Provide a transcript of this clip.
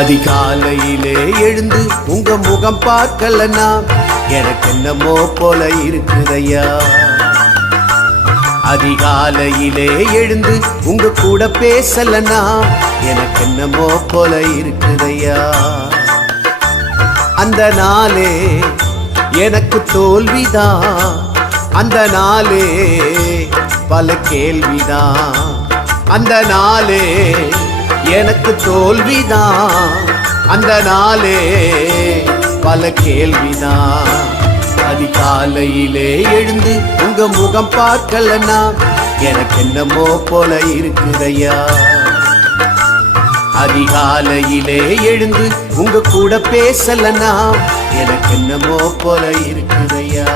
அதிகாலையிலே எழுந்து உங்க முகம் பார்க்கலனா எனக்கு என்னமோ போல இருக்குதையா. அதிகாலையிலே எழுந்து உங்க கூட பேசலனா எனக்கு என்னமோ போல இருக்குதையா. அந்த நாளே எனக்கு தோல்விதான், அந்த நாளே பல கேள்விதான். அந்த நாளே எனக்கு தோல்விதான், அந்த நாளே பல கேள்விதான். அதிகாலையிலே எழுந்து உங்க முகம் பார்க்கலனா எனக்கு என்னமோ போல இருக்குதையா. அதிகாலையிலே எழுந்து உங்க கூட பேசலனா எனக்கு என்னமோ போல இருக்குதையா.